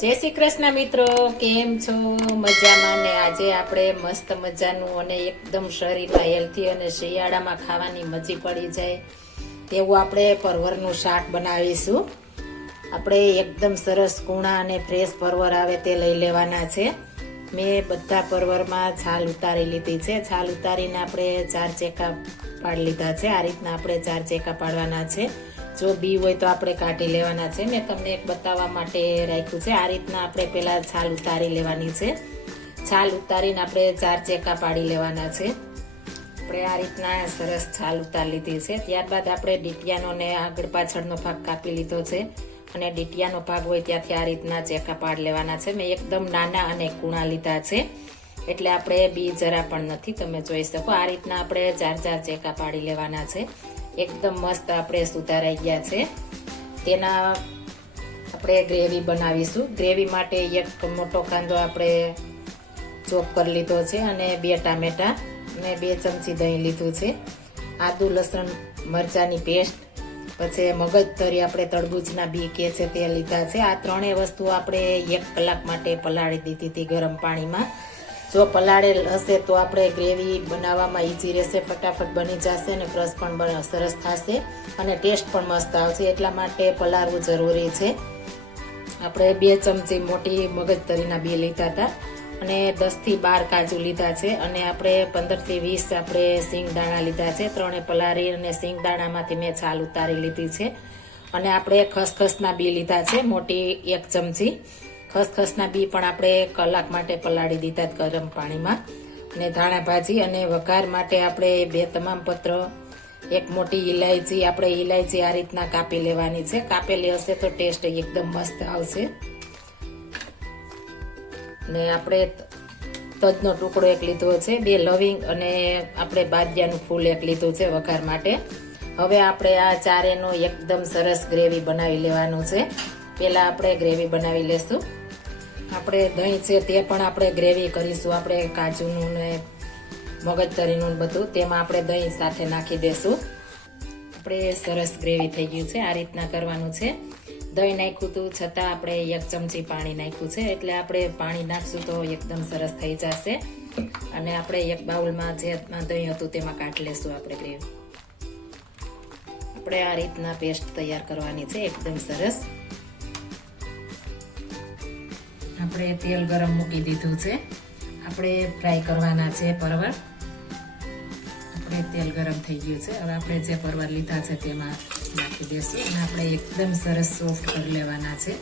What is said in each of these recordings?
જય શ્રી કૃષ્ણ મિત્રો. કેમ છો? મજામાં ને આજે આપણે મસ્ત મજાનું અને એકદમ શરીરમાં હેલ્થી અને શિયાળામાં ખાવાની મજી પડી જાય તેવું આપણે પરવરનું શાક બનાવીશું. આપણે એકદમ સરસ કૂણા અને ફ્રેશ પરવર આવે તે લઈ લેવાના છે. મેં બધા પરવરમાં છાલ ઉતારી લીધી છે. છાલ ઉતારીને આપણે ચાર ચેકા પાડી લીધા છે. આ રીતના આપણે ચાર ચેકા પાડવાના છે. જો બી હોય તો આપણે કાઢી લેવાના છે. મેં તમને એક બતાવવા માટે રાખ્યું છે. આ રીતના આપણે પહેલાં છાલ ઉતારી લેવાની છે. છાલ ઉતારીને આપણે ચાર ચેકા પાડી લેવાના છે. આપણે આ રીતના સરસ છાલ ઉતારી લીધી છે. ત્યારબાદ આપણે ડીટિયાનો ને આગળ પાછળનો ભાગ કાપી લીધો છે. અને ડીટિયાનો ભાગ હોય ત્યાંથી આ રીતના ચેકા પાડી લેવાના છે. મેં એકદમ નાના અને કૂણા લીધા છે. એટલે આપણે બી જરા પણ નથી. તમે જોઈ શકો. આ રીતના આપણે ચાર ચાર ચેકા પાડી લેવાના છે. એકદમ મસ્ત આપણે સુધારાઈ ગયા છે. તેના આપણે ગ્રેવી બનાવીશું. ગ્રેવી માટે એક મોટો કાંદો આપણે ચોપ કરી લીધો છે અને બે ટામેટા અને બે ચમચી દહીં લીધું છે. આદુ, લસણ, મરચાંની પેસ્ટ, પછી મગજ તરી આપણે તરબૂચના બી કે છે તે લીધા છે. આ ત્રણેય વસ્તુ આપણે એક કલાક માટે પલાળી દીધી હતી ગરમ પાણીમાં. જો પલાળેલ હશે તો આપણે ગ્રેવી બનાવવામાં ઈઝી રહેશે, ફટાફટ બની જશે અને ક્રસ પણ સરસ થશે અને ટેસ્ટ પણ મસ્ત આવશે. એટલા માટે પલાળવું જરૂરી છે. આપણે બે ચમચી મોટી મગજતરીના બે લીધા હતા અને દસથી બાર કાજુ લીધા છે અને આપણે પંદરથી વીસ આપણે સિંગ દાણા લીધા છે. ત્રણે પલારી અને સિંગ દાણામાંથી મેં છાલ ઉતારી લીધી છે. અને આપણે ખસખસના બી લીધા છે, મોટી એક ચમચી. ખસખસના બી પણ આપણે કલાક માટે પલાળી દીધા ગરમ પાણીમાં. અને ધાણા ભાજી અને વઘાર માટે આપણે બે તમામ પત્ર, એક મોટી ઇલાયચી આપણે ઇલાયચી આ રીતના કાપી લેવાની છે. કાપેલી હશે તો ટેસ્ટ એકદમ મસ્ત આવશે. ને આપણે તજનો ટુકડો એક લીધો છે, બે લવિંગ અને આપણે બાદિયાનું ફૂલ એક લીધું છે વઘાર માટે. હવે આપણે આ ચારેનો એકદમ સરસ ગ્રેવી બનાવી લેવાનું છે. પહેલાં આપણે ગ્રેવી બનાવી લેશું. આપણે દહીં છે તે પણ આપણે ગ્રેવી કરીશું, આપણે કાજુનું ને મગજતરીનું બધું, તેમાં આપણે દહીં સાથે નાખી દેશું. આપણે સરસ ગ્રેવી થઈ ગયું છે, આ રીતના કરવાનું છે. દહીં નાખ્યું હતું, છતાં આપણે એક ચમચી પાણી નાખ્યું છે, એટલે આપણે પાણી નાખશું તો એકદમ સરસ થઈ જશે. અને આપણે એક બાઉલમાં જે દહીં હતું તેમાં કાઢી લેશું આપણે ગ્રેવી આપણે આ રીતના પેસ્ટ તૈયાર કરવાની છે, એકદમ સરસ. આપણે તેલ ગરમ મૂકી દીધું છે. આપણે ફ્રાય કરવાના છે પરવર. આપણે તેલ ગરમ થઈ ગયું છે. હવે આપણે જે પરવર લીધા છે તેમાં નાખી દઈશું અને આપણે એકદમ સરસ સોફ્ટ કરી લેવાના છે.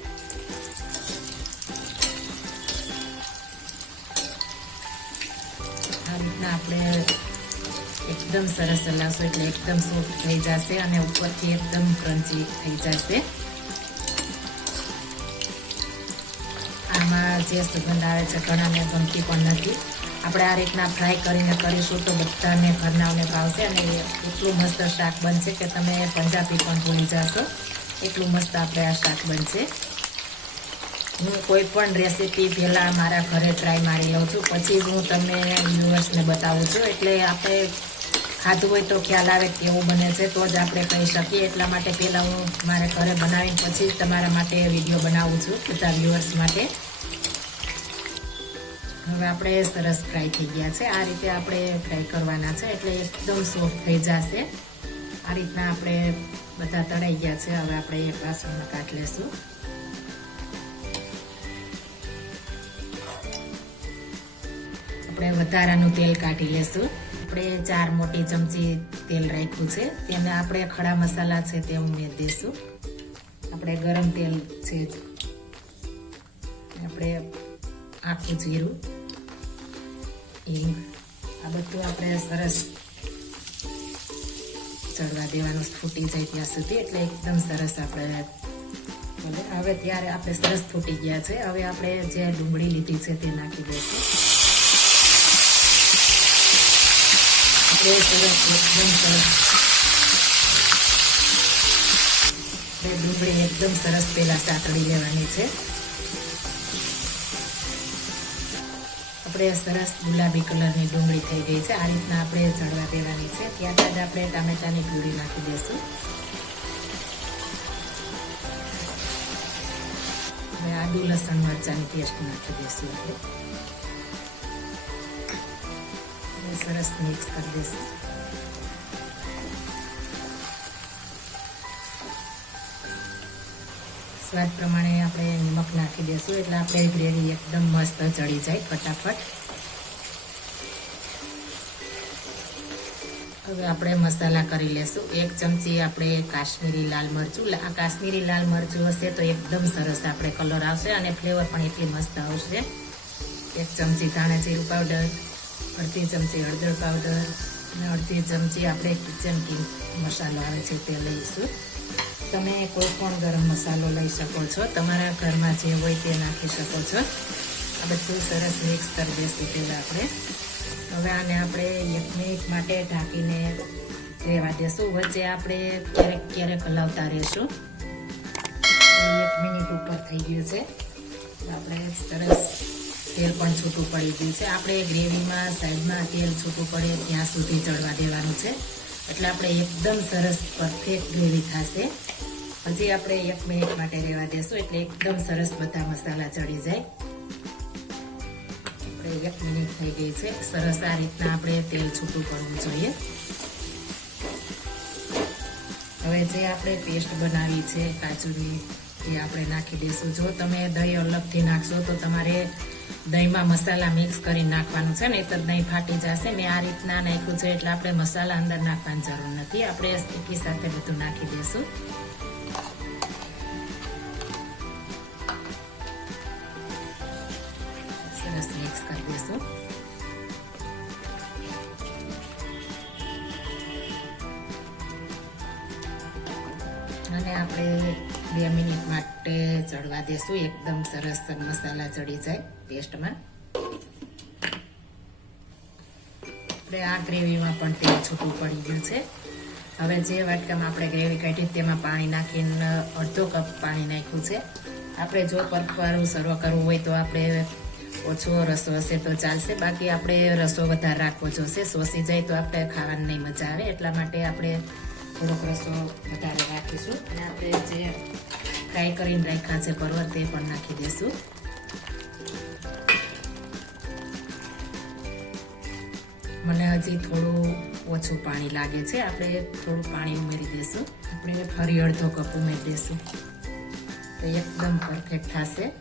આ રીતના આપણે એકદમ સરસ હલાવશું એટલે એકદમ સોફ્ટ થઈ જશે અને ઉપરથી એકદમ ક્રન્ચી થઈ જશે. આમાં જે સુગંધ આવે છે ઘણાને ગમતી પણ નથી. આપણે આ રીતના ફ્રાય કરીને કરીશું તો બધાને ઘરનાઓને ભાવશે અને એટલું મસ્ત શાક બનશે કે તમે પંજાબી પણ ભૂલી જશો. એટલું મસ્ત આપણે આ શાક બનશે. હું કોઈ પણ રેસીપી પહેલાં મારા ઘરે ટ્રાય મારી લઉં છું. પછી હું તમને વ્યુઅર્સને બતાવું છું. એટલે આપણે ખાધું હોય તો ખ્યાલ આવે કેવું બને છે, તો જ આપણે કહી શકીએ. એટલા માટે પહેલાં હું મારે ઘરે બનાવીને પછી તમારા માટે વીડિયો બનાવું છું, બધા વ્યુઅર્સ માટે. હવે આપણે સરસ ફ્રાય થઈ ગયા છે. આ રીતે આપણે ફ્રાય કરવાના છે એટલે એકદમ સોફ્ટ થઈ જશે. આ રીતના આપણે બધા તળાઈ ગયા છે. હવે આપણે એક વાસણમાં કાઢી લેશું. આપણે વધારાનું તેલ કાઢી લેશું. આપણે ચાર મોટી ચમચી તેલ રાખ્યું છે. તેને આપણે ખડા મસાલા છે તે ઉમેરી દઈશું. આપણે ગરમ તેલ છે. આપણે આખું જીરું. હિંગ આ બધું આપણે સરસ ચડવા દેવાનું ફૂટી જાય ત્યાં સુધી એટલે એકદમ સરસ આપણે હવે ત્યારે આપણે સરસ ફૂટી ગયા છે. હવે આપણે જે ડુંગળી લીધી છે તે નાખી દઈશું. આપણે સરસ એકદમ સરસ ડુંગળી એકદમ સરસ પેલા સાતળી લેવાની છે. આપણે સરસ ગુલાબી કલરની ડુંગળી થઈ ગઈ છે. આ રીતના આપણે ચડવા દેવાની છે. ત્યારબાદ આપણે ટામેટાની પ્યુરી નાખી દઈશું. હવે આદુ, લસણ, મરચાંની પેસ્ટ નાખી દઈશું આપણે. સરસ મિક્સ કરી દઈશું. સ્વાદ પ્રમાણે આપણે નમક નાખી દઈશું એટલે આપણે ગ્રેવી એકદમ મસ્ત ચડી જાય ફટાફટ. હવે આપણે મસાલા કરી લેશું. એક ચમચી આપણે કાશ્મીરી લાલ મરચું. આ કાશ્મીરી લાલ મરચું હશે તો એકદમ સરસ આપણે કલર આવશે અને ફ્લેવર પણ એટલી મસ્ત આવશે. એક ચમચી ધાણા જીરું પાવડર, અડધી ચમચી હળદર પાવડર અને અડધી ચમચી આપણે કિચન કિંગ મસાલો આવે છે તે લઈશું. તમે કોઈ પણ ગરમ મસાલો લઈ શકો છો. તમારા ઘરમાં જે હોય તે નાખી શકો છો. આ બધું સરસ મિક્સ કરી દઈશું પહેલાં આપણે. હવે આને આપણે એક મિનિટ માટે ઢાંકીને રહેવા દેશું. વચ્ચે આપણે ક્યારેક ક્યારેક હલાવતા રહેશું. એક મિનિટ ઉપર થઈ ગયું છે. આપણે સરસ તેલ પણ છૂટું પડી ગયું છે. આપણે ગ્રેવીમાં સાઈડમાં તેલ છૂટું પડે ત્યાં સુધી ચડવા દેવાનું છે. એટલે આપણે એકદમ સરસ પરફેક્ટ ગ્રેવી થશે. હજી આપણે એક મિનિટ માટે રહેવા દેશું એટલે એકદમ સરસ બધા મસાલા ચડી જાય. આપણે એક મિનિટ થઈ ગઈ છે. સરસ આ રીતના આપણે તેલ છૂટું પડવું જોઈએ. હવે જે આપણે પેસ્ટ બનાવી છે કાજુની, એ આપણે નાખી દઈશું. જો તમે દહીં અલગથી નાખશો તો તમારે દહીંમાં મસાલા મિક્સ કરી નાખવાનું છે નહીં દહીં ફાટી જશે મેં આ રીતના નાખ્યું છે એટલે આપણે મસાલા અંદર નાખવાની જરૂર નથી. આપણે સ્ટીકી સાથે બધું નાખી સરસ મિક્સ કરી દઈશું. અને આપણે બે મિનિટ માટે ચડવા દેશું. એકદમ સરસ મસાલા ચડી જાય પેસ્ટમાં આપણે આ ગ્રેવીમાં પણ તેલ છૂટું પડી ગયું છે. હવે જે વાટકામાં આપણે ગ્રેવી કાઢી તેમાં પાણી નાખીને અડધો કપ પાણી નાખ્યું છે. આપણે જો પરફરું સર્વ કરવું હોય તો આપણે ઓછો રસો હશે તો ચાલશે. બાકી આપણે રસો વધારે રાખવો જોશે. શોષી જાય તો આપણે ખાવાની નહીં મજા આવે. એટલા માટે આપણે થોડોક રસો વધારે રાખીશું અને આપણે જે ફ્રાય કરીને રાખ્યા છે પરવર તે પણ નાખી દઈશું. મને હજી થોડું ઓછું પાણી લાગે છે. આપણે થોડું પાણી ઉમેરી દઈશું. આપણે ફરી અડધો કપ ઉમેરી દઈશું. તો એકદમ પરફેક્ટ થશે.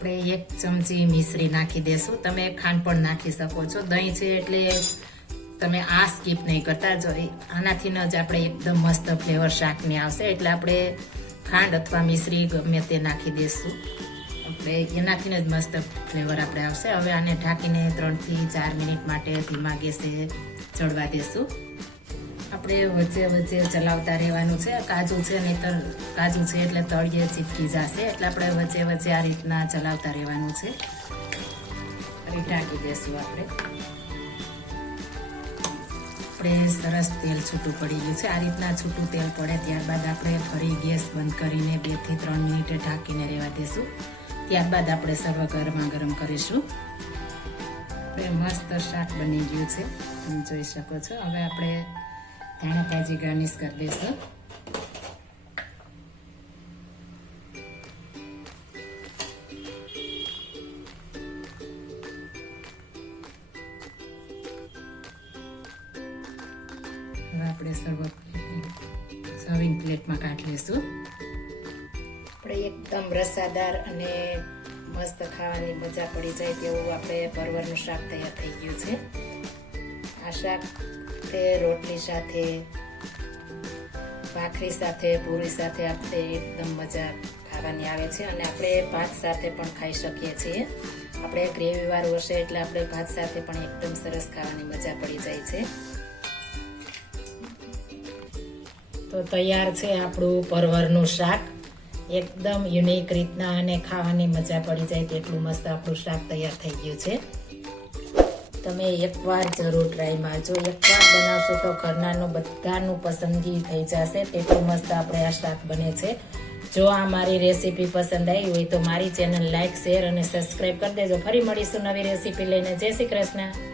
આપણે એક ચમચી મિશ્રી નાખી દેશું. તમે ખાંડ પણ નાખી શકો છો. દહીં છે એટલે તમે આ સ્કીપ નહીં કરતા. જો આનાથી જ આપણે એકદમ મસ્ત ફ્લેવર શાકની આવશે. એટલે આપણે ખાંડ અથવા મિશ્રી ગમે તે નાખી દઈશું આપણે એનાથી જ મસ્ત ફ્લેવર આપણે આવશે. હવે આને ઢાંકીને ત્રણથી ચાર મિનિટ માટે ધીમા ગેસે ચડવા દેશું. આપણે વચ્ચે વચ્ચે ચલાવતા રહેવાનું છે. કાજુ છે નહીતર કાજુ છે એટલે તળિયે ચીપકી જશે. એટલે આપણે વચ્ચે વચ્ચે આ રીતના ચલાવતા રહેવાનું છે. ફરી ઢાંકી દેશું આપણે. આપણે સરસ તેલ છૂટું પડી ગયું છે. આ રીતના છૂટું તેલ પડે ત્યારબાદ આપણે ફરી ગેસ બંધ કરીને બેથી ત્રણ મિનિટે ઢાંકીને રહેવા દેશું. ત્યારબાદ આપણે સર્વ ગરમા ગરમ કરીશું. આપણે મસ્ત શાક બની ગયું છે. તમે જોઈ શકો છો. હવે આપણે ધાણા ભાજી ગાર્નિશ કરી દઈશું આપણે સર્વ સર્વિંગ પ્લેટમાં કાઢી લઈશું. આપણે એકદમ રસાદાર અને મસ્ત ખાવાની મજા પડી જાય તેવું આપણે પરવરનું શાક તૈયાર થઈ ગયું છે. આ શાક તે રોટલી સાથે, ભાખરી સાથે, પૂરી સાથે આપણે એકદમ મજા ખાવાની આવે છે. અને આપણે ભાત સાથે પણ ખાઈ શકીએ છીએ. આપણે ગ્રેવી વાળું હશે એટલે આપણે ભાત સાથે પણ એકદમ સરસ ખાવાની મજા પડી જાય છે. તો તૈયાર છે આપણું પરવરનું શાક. એકદમ યુનિક રીતના અને ખાવાની મજા પડી જાય તેટલું મસ્ત આપણું શાક તૈયાર થઈ ગયું છે. તમે એકવાર જરૂર ટ્રાય મારજો. એકવાર બનાવશો તો ઘરનાનું બધાનું પસંદગી થઈ જશે. તેટલું મસ્ત આપણે આ શાક બને છે. જો આ મારી રેસીપી પસંદ આવી હોય તો મારી ચેનલ લાઈક, શેર અને સબસ્ક્રાઈબ કરી દેજો. ફરી મળીશું નવી રેસીપી લઈને. જય શ્રી કૃષ્ણ.